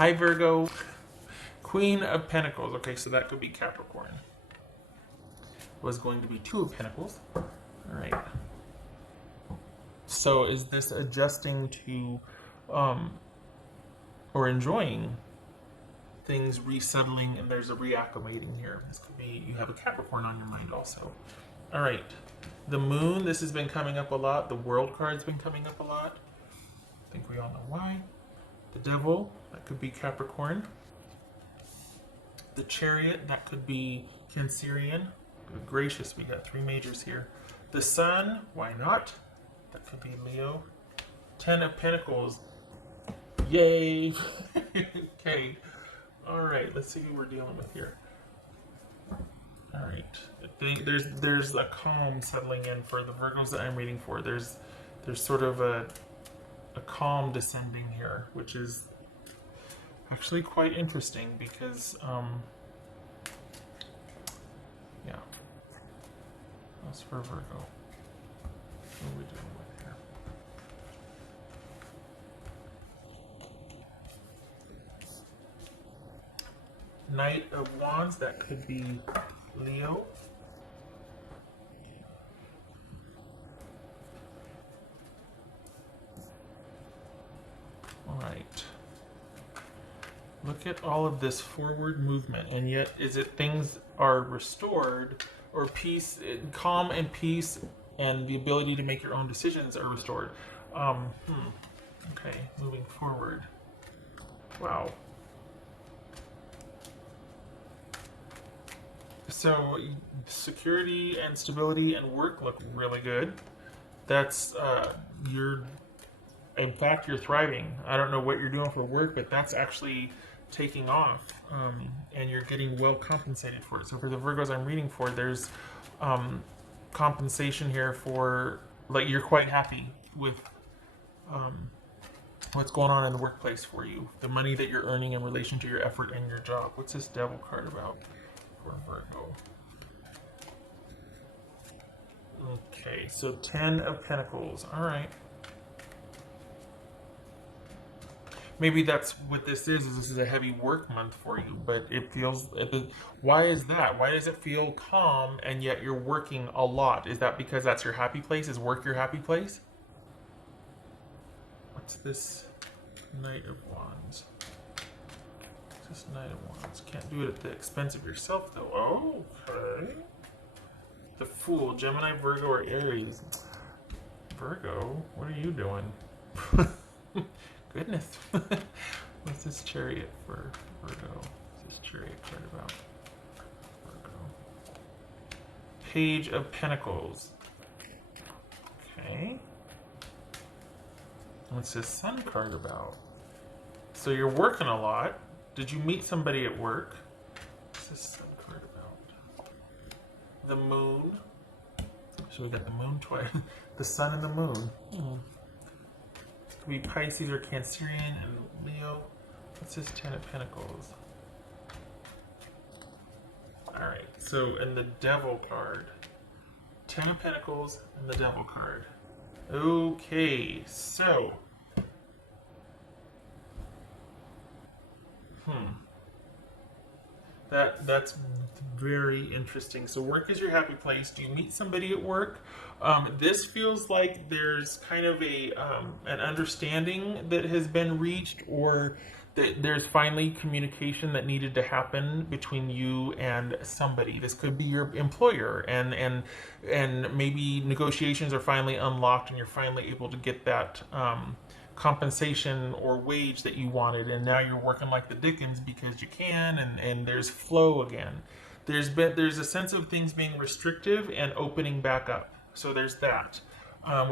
Hi Virgo. Queen of Pentacles. Okay, so that could be Capricorn. Was going to be Two of Pentacles. All right. So is this adjusting to or enjoying things resettling, and there's a reacclimating here? This could be you have a Capricorn on your mind also. All right. The Moon, this has been coming up a lot. The World card's been coming up a lot. I think we all know why. The Devil, that could be Capricorn. The Chariot, that could be Cancerian. Good gracious, we got three majors here. The Sun, why not? That could be Leo. Ten of Pentacles. Yay! Okay. Alright, let's see who we're dealing with here. Alright. There's a calm settling in for the Virgos that I'm reading for. There's sort of a calm descending here, which is actually quite interesting because yeah. That's for Virgo. What are we dealing with here? Knight of Wands, that could be Leo. Alright. Look at all of this forward movement, and yet is it things are restored, or peace, calm and peace, and the ability to make your own decisions are restored. Okay, moving forward. Wow. So security and stability and work look really good. That's in fact, you're thriving. I don't know what you're doing for work, but that's actually taking off, and you're getting well compensated for it. So for the Virgos I'm reading for, there's compensation here for, like, you're quite happy with what's going on in the workplace for you. The money that you're earning in relation to your effort and your job. What's this Devil card about for Virgo? Okay, so 10 of Pentacles. All right. Maybe that's what this is this is a heavy work month for you, but it feels, why is that? Why does it feel calm and yet you're working a lot? Is that because that's your happy place? Is work your happy place? What's this Knight of Wands? What's this Knight of Wands? Can't do it at the expense of yourself though. Oh, okay. The Fool, Gemini, Virgo, or Aries. Virgo, what are you doing? Goodness. What's this Chariot for Virgo? What's this Chariot card about Virgo? Page of Pentacles. Okay. What's this Sun card about? So you're working a lot. Did you meet somebody at work? What's this Sun card about? The Moon. So we got the Moon twice. The Sun and the Moon. Could be Pisces or Cancerian and Leo. What's this Ten of Pentacles? Alright, so, and the Devil card. Ten of Pentacles and the Devil card. Okay, so. That's very interesting. So work is your happy place. Do you meet somebody at work? This feels like there's kind of an understanding that has been reached, or that there's finally communication that needed to happen between you and somebody. This could be your employer, and maybe negotiations are finally unlocked, and you're finally able to get that compensation or wage that you wanted, and now you're working like the Dickens because you can, and there's flow again. There's a sense of things being restrictive and opening back up. So there's that.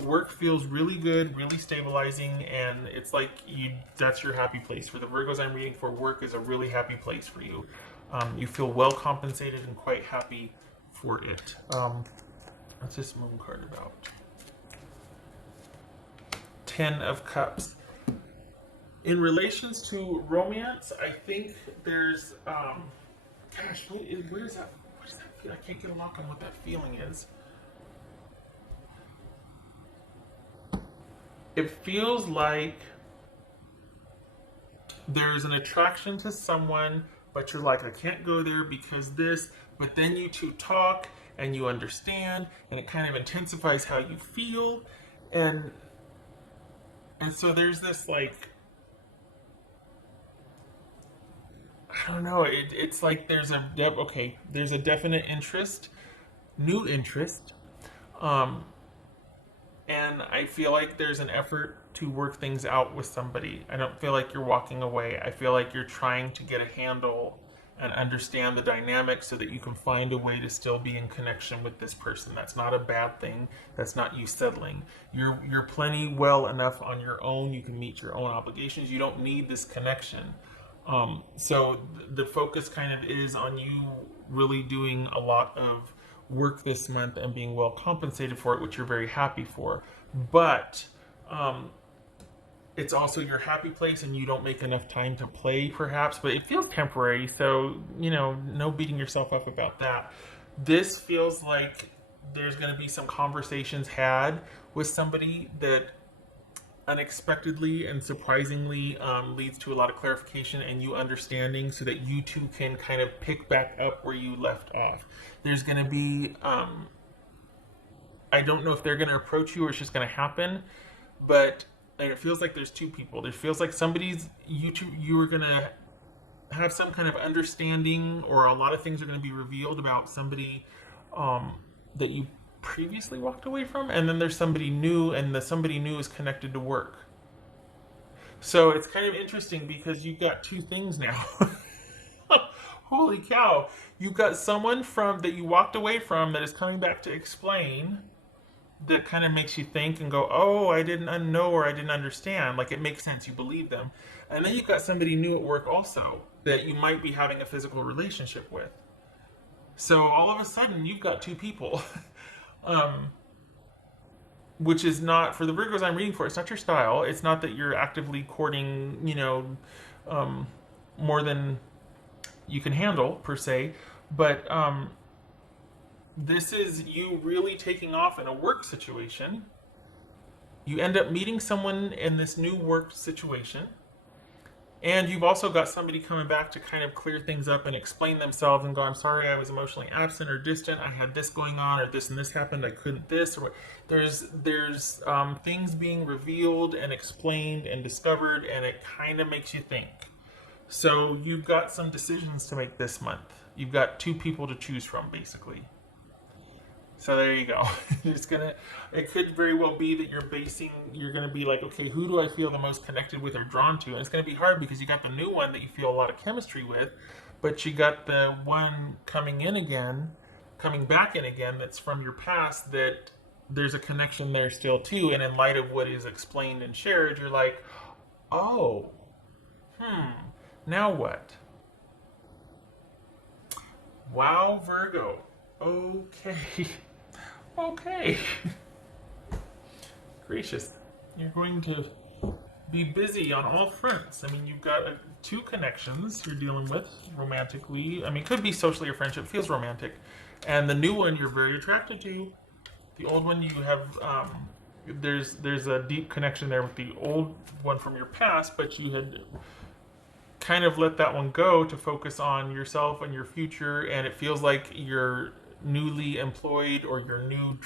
Work feels really good, really stabilizing, and it's like that's your happy place. For the Virgos I'm reading for, work is a really happy place for you. You feel well compensated and quite happy for it. What's this Moon card about? Ten of Cups. In relations to romance, I think there's gosh, where is that? What does that feel? I can't get a lock on what that feeling is. It feels like there's an attraction to someone, but you're like, I can't go there because this, but then you two talk and you understand, and it kind of intensifies how you feel. And so there's this like, I don't know, it's like there's a okay, there's a definite interest, new interest. Um, and I feel like there's an effort to work things out with somebody. I don't feel like you're walking away. I feel like you're trying to get a handle and understand the dynamic so that you can find a way to still be in connection with this person. That's not a bad thing. That's not you settling. You're plenty well enough on your own. You can meet your own obligations. You don't need this connection. So the focus kind of is on you really doing a lot of work this month and being well compensated for it, which you're very happy for. But it's also your happy place, and you don't make enough time to play, perhaps. But it feels temporary, so no beating yourself up about that. This feels like there's going to be some conversations had with somebody that unexpectedly and surprisingly leads to a lot of clarification and you understanding, so that you two can kind of pick back up where you left off. There's going to be I don't know if they're going to approach you or it's just going to happen, but and it feels like there's two people. It feels like you are going to have some kind of understanding, or a lot of things are going to be revealed about somebody that you previously walked away from, and then there's somebody new, and the somebody new is connected to work. So it's kind of interesting because you've got two things now. Holy cow. You've got someone that you walked away from that is coming back to explain, that kind of makes you think and go, oh, I didn't know, or I didn't understand. Like, it makes sense. You believe them. And then you've got somebody new at work also that you might be having a physical relationship with. So all of a sudden, you've got two people. Which is not, for the Virgos I'm reading for, it's not your style. It's not that you're actively courting, more than you can handle, per se. But this is you really taking off in a work situation. You end up meeting someone in this new work situation. And you've also got somebody coming back to kind of clear things up and explain themselves and go, I'm sorry I was emotionally absent or distant. I had this going on, or this and this happened. I couldn't this, or what. There's things being revealed and explained and discovered, and it kind of makes you think. So you've got some decisions to make this month. You've got two people to choose from, basically. So there you go. It could very well be that you're going to be like, okay, who do I feel the most connected with or drawn to? And it's going to be hard because you got the new one that you feel a lot of chemistry with, but you got the one coming back in again, that's from your past, that there's a connection there still too. And in light of what is explained and shared, you're like, oh, now what? Wow, Virgo. Okay. Okay. Gracious. You're going to be busy on all fronts. I mean, you've got two connections you're dealing with romantically. I mean, it could be socially or friendship. Feels romantic. And the new one you're very attracted to. The old one you have, there's a deep connection there with the old one from your past, but you had kind of let that one go to focus on yourself and your future, and it feels like you're newly employed, or your new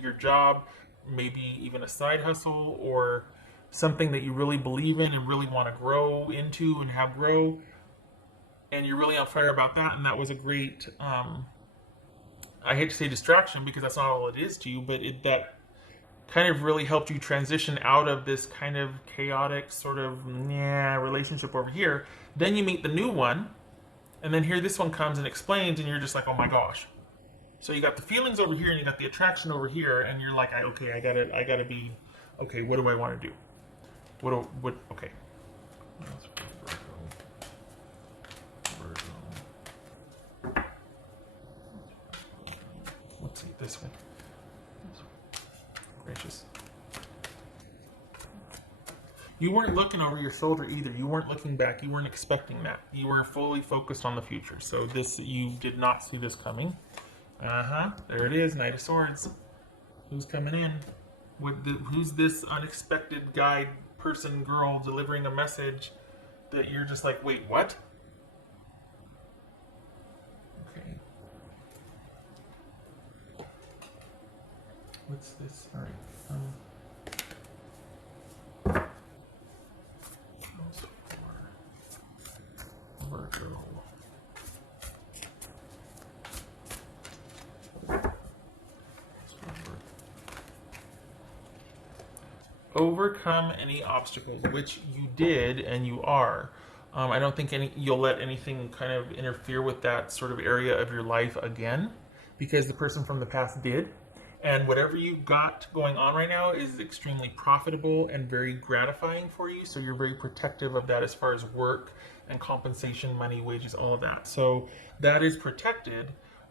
your job, maybe even a side hustle or something that you really believe in and really want to grow into and have grow, and you're really on fire about that. And that was a great I hate to say distraction because that's not all it is to you, but that kind of really helped you transition out of this kind of chaotic sort of relationship over here. Then you meet the new one, and then here this one comes and explains, and you're just like, oh my gosh. So you got the feelings over here, and you got the attraction over here, and you're like, I gotta be, okay, what do I want to do? Okay. Virgo. Let's see, this way. Gracious. You weren't looking over your shoulder either. You weren't looking back. You weren't expecting that. You were fully focused on the future. So you did not see this coming. There it is, Knight of Swords. Who's coming in? Who's this unexpected guide, person, girl, delivering a message that you're just like, wait, what? Okay. What's this? All right. Virgo. Overcome any obstacles, which you did and you are. I don't think you'll let anything kind of interfere with that sort of area of your life again, because the person from the past did. And whatever you got going on right now is extremely profitable and very gratifying for you. So you're very protective of that as far as work and compensation, money, wages, all of that. So that is protected,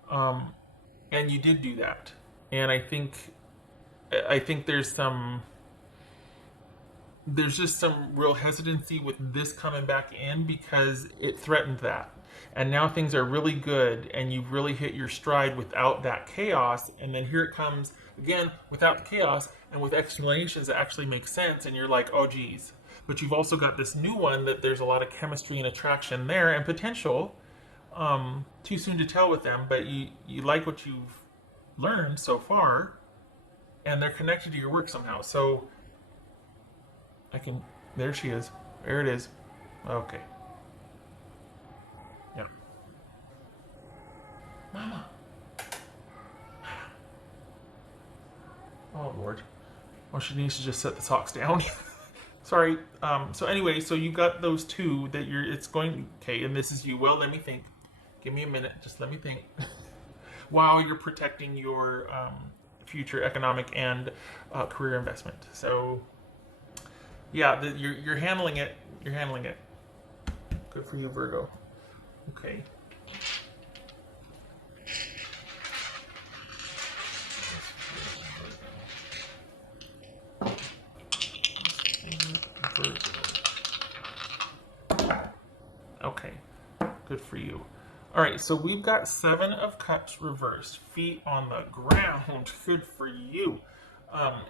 and you did do that. And I think there's just some real hesitancy with this coming back in because it threatened that. And now things are really good and you've really hit your stride without that chaos. And then here it comes again without the chaos and with explanations that actually make sense. And you're like, oh, geez. But you've also got this new one that there's a lot of chemistry and attraction there and potential. Too soon to tell with them, but you like what you've learned so far and they're connected to your work somehow. So there she is. There it is. Okay. Yeah. Mama. Oh, Lord. Well, she needs to just set the socks down. Sorry. So anyway, so you got those two that it's going, okay, and this is you. Well, let me think. Give me a minute. Just let me think. While you're protecting your future economic and career investment. So, yeah, you're handling it. You're handling it. Good for you, Virgo. Okay. Virgo. Okay. Good for you. All right, so we've got 7 of Cups reversed, feet on the ground. Good for you.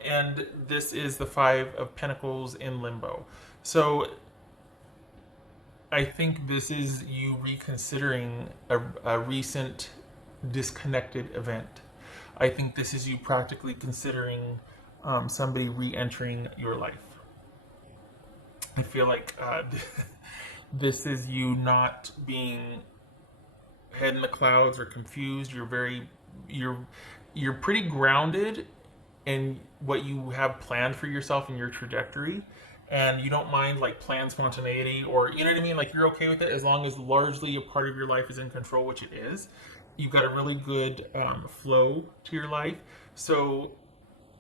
And this is the 5 of Pentacles in limbo. So I think this is you reconsidering a recent disconnected event. I think this is you practically considering somebody re-entering your life. I feel like this is you not being head in the clouds or confused. You're pretty grounded in what you have planned for yourself and your trajectory, and you don't mind like planned spontaneity, or you know what I mean, like you're okay with it as long as largely a part of your life is in control, which it is. You've got a really good flow to your life. So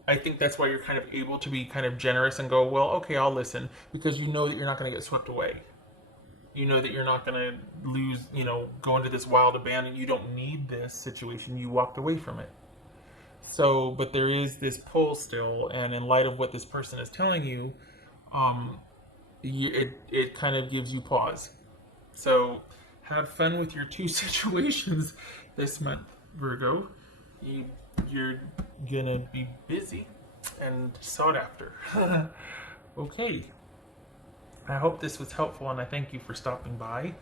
I think that's why you're kind of able to be kind of generous and go, well, okay, I'll listen, because you know that you're not going to get swept away. You know that you're not going to lose, go into this wild abandon. You don't need this situation. You walked away from it. So, but there is this pull still, and in light of what this person is telling you, it kind of gives you pause. So, have fun with your 2 situations this month, Virgo. You're gonna be busy and sought after. Okay. I hope this was helpful, and I thank you for stopping by.